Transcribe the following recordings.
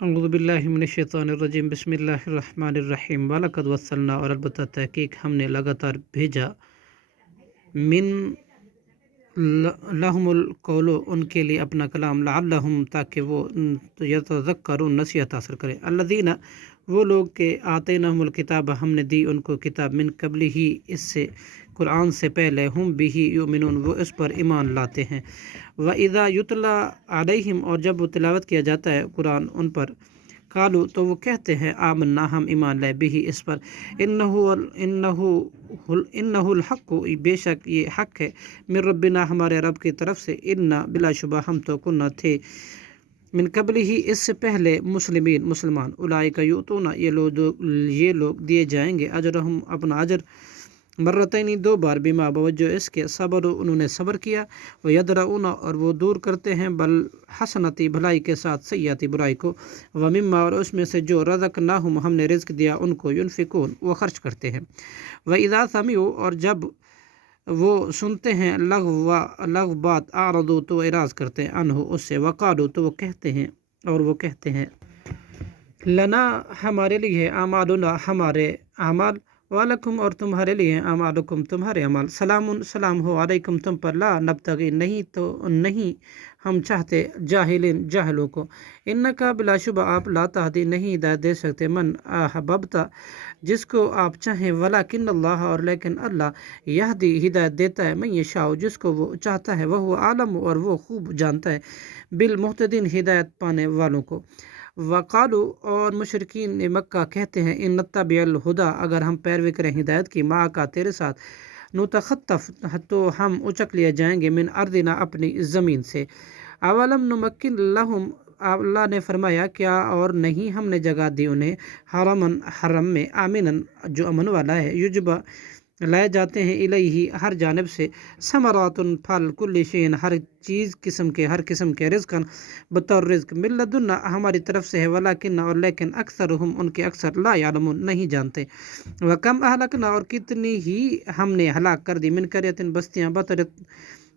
اعوذ باللہ من الشیطان الرجیم بسم اللہ الرحمن الرحیم وَلَقَدْ وَصَّلْنَا اور البتہ تحقیق ہم نے لگاتار بھیجا من لہم القول ان کے لیے اپنا کلام لعلہم تاکہ وہ یتذکرون نصیحت حاصل کریں الذین وہ لوگ کہ آتینہم الکتاب ہم نے دی ان کو کتاب من قبل ہی اس سے قرآن سے پہلے ہم بہ یؤمنون وہ اس پر ایمان لاتے ہیں وَإِذَا يُتْلَى عَلَيْهِمْ اور جب وہ تلاوت کیا جاتا ہے قرآن ان پر قالوا تو وہ کہتے ہیں آمنا ہم ایمان لائے بھی اس پر انہ الحق بے شک یہ حق ہے من ربنا ہمارے رب کی طرف سے انا بلا شبہ ہم تو کنہ تھے من قبل ہی اس سے پہلے مسلمان اولئک یؤتون یہ لوگ دیے جائیں گے اجرہم اپنا اجر مرتین دو بار بما بوجہ اس کے صبر انہوں نے صبر کیا ویدرؤون اور وہ دور کرتے ہیں بالحسنتی بھلائی کے ساتھ سیئاتی برائی کو ومما اور اس میں سے جو رزقناہم ہم نے رزق دیا ان کو ينفقون وہ خرچ کرتے ہیں وَإِذَا سَمِعُوا اور جب وہ سنتے ہیں لغو بات اعرضوا تو اعراض کرتے ہیں عنہ اس سے وقالوا تو وہ کہتے ہیں لنا ہمارے لیے اعمالنا ہمارے اعمال وعلیکم اور تمہارے لیے اعمالکم تمہارے اعمال سلام ہو علیکم تم پر لا نبتغی نہیں ہم چاہتے جاہلوں کو انکا بلا شبہ آپ لا تہدی نہیں ہدایت دے سکتے من احببتا جس کو آپ چاہیں ولیکن اللہ اور لیکن اللہ یہدی ہدایت دیتا ہے من یشاء جس کو وہ چاہتا ہے وہ عالم اور وہ خوب جانتا ہے بالمہتدین ہدایت پانے والوں کو وقالوا اور مشرکین مکہ کہتے ہیں ان نتبع الہدا اگر ہم پیروی کریں ہدایت کی ماں کا تیرے ساتھ نتخطف تو ہم اچک لیے جائیں گے من ارضنا اپنی زمین سے اولم نمکن لہم اللہ نے فرمایا کیا اور نہیں ہم نے جگہ دی انہیں حرم میں آمنن جو امن والا ہے یجبا لائے جاتے ہیں الیہ ہر جانب سے ثمرات پھل کل شین ہر قسم کے رزقاً بطور رزق من لدنا ہماری طرف سے ہے ولیکن اور لیکن اکثرہم ان کے اکثر لا یعلمون نہیں جانتے وکم اہلکنا اور کتنی ہی ہم نے ہلاک کر دی من قریۃ بستیاں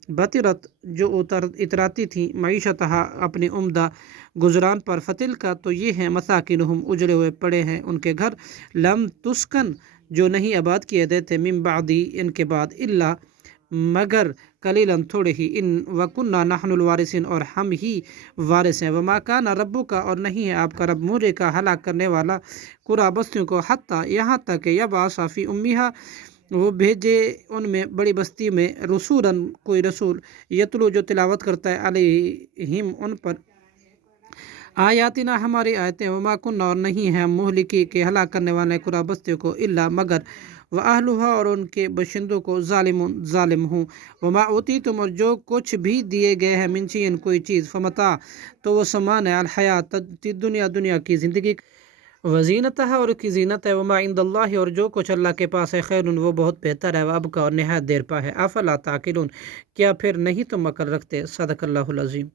بطرت جو اتراتی تھیں معیشتہا اپنی عمدہ گزران پر فتل کا تو یہ ہیں مساکنہم اجڑے ہوئے پڑے ہیں ان کے گھر لم تسکن جو نہیں آباد کیے دیتے من بعدی ان کے بعد الا مگر قلیلاً تھوڑے ہی ان وکننا نحن الوارثین اور ہم ہی وارث ہیں وما کان ربک اور نہیں ہے آپ کا رب مورے کا ہلاک کرنے والا قرى بستیوں کو حتیٰ یہاں تک کہ یبعث فی امیہا وہ بھیجے ان میں بڑی بستی میں رسولاً کوئی رسول یتلو جو تلاوت کرتا ہے علیہم ان پر آیاتنا ہماری آیتیں وما کننا اور نہیں ہیں مہلکی کے ہلاک کرنے والے قرى بستیوں کو الا مگر وَأَهْلُهَا اور ان کے باشندوں کو ظالم ہوں وما اوتیتم اور جو کچھ بھی دیے گئے ہیں من شیء کوئی چیز فمتاع تو وہ سامان ہے الحیات دنیا کی زندگی وزینتہا اور کی زینت ہے وما عند اللہ اور جو کچھ اللہ کے پاس ہے خیر وہ بہت بہتر ہے وابقا اور نہایت دیر پا ہے افلا تعقلون کیا پھر نہیں تم عقل رکھتے صدق اللہ العظیم